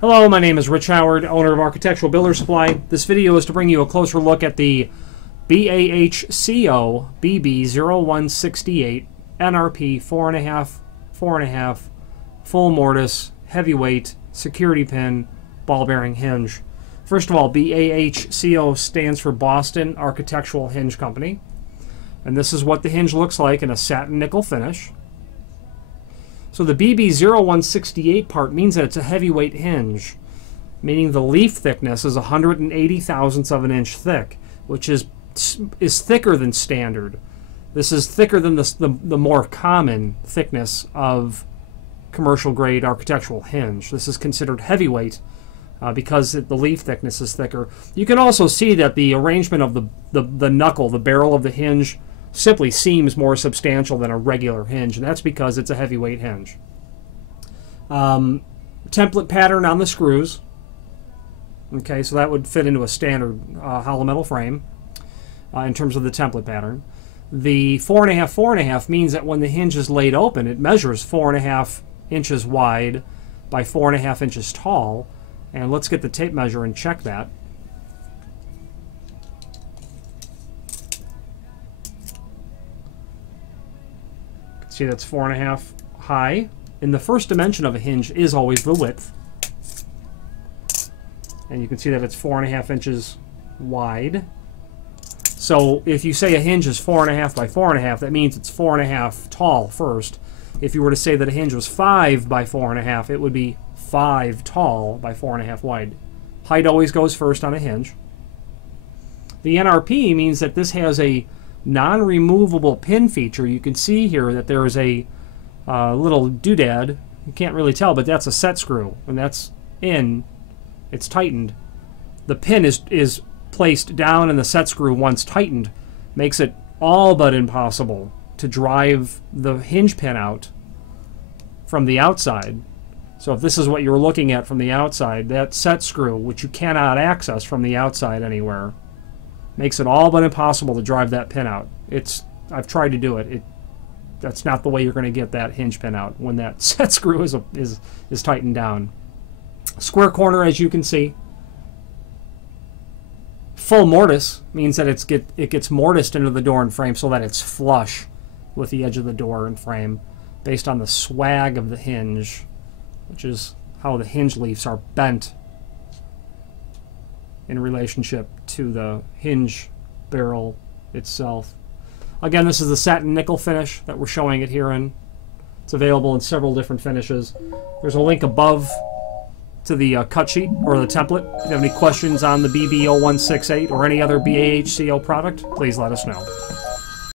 Hello, my name is Rich Howard, owner of Architectural Builder Supply. This video is to bring you a closer look at the BAHCO BB0168 NRP 4.5x4.5 full mortise heavyweight security pin ball bearing hinge. First of all, BAHCO stands for Boston Architectural Hinge Company. And this is what the hinge looks like in a satin nickel finish. So the BB0168 part means that it's a heavyweight hinge, meaning the leaf thickness is 180 thousandths of an inch thick, which is thicker than standard. This is thicker than the more common thickness of commercial grade architectural hinge. This is considered heavyweight because the leaf thickness is thicker. You can also see that the arrangement of the knuckle, the barrel of the hinge, simply seems more substantial than a regular hinge, and that's because it's a heavyweight hinge. Template pattern on the screws. Okay, so that would fit into a standard hollow metal frame in terms of the template pattern. The 4.5x4.5 means that when the hinge is laid open, it measures 4.5 inches wide by 4.5 inches tall. And let's get the tape measure and check that. See, that's 4.5 high. And the first dimension of a hinge is always the width. And you can see that it's 4.5 inches wide. So if you say a hinge is 4.5 by 4.5, that means it's 4.5 tall first. If you were to say that a hinge was 5 by 4.5, it would be 5 tall by 4.5 wide. Height always goes first on a hinge. The NRP means that this has a non-removable pin feature. You can see here that there is a little doodad. You can't really tell, but that's a set screw, and that's in. It's tightened. The pin is placed down, and the set screw, once tightened, makes it all but impossible to drive the hinge pin out from the outside. So if this is what you're looking at from the outside, that set screw, which you cannot access from the outside anywhere, makes it all but impossible to drive that pin out. I've tried to do it. That's not the way you're going to get that hinge pin out when that set screw is tightened down. Square corner, as you can see. Full mortise means that it gets mortised into the door and frame so that it's flush with the edge of the door and frame based on the swag of the hinge, which is how the hinge leaves are bent in relationship to the hinge barrel itself. Again, this is the satin nickel finish that we're showing it here in. It's available in several different finishes. There's a link above to the cut sheet or the template. If you have any questions on the BB0168 or any other BAHCO product, please let us know.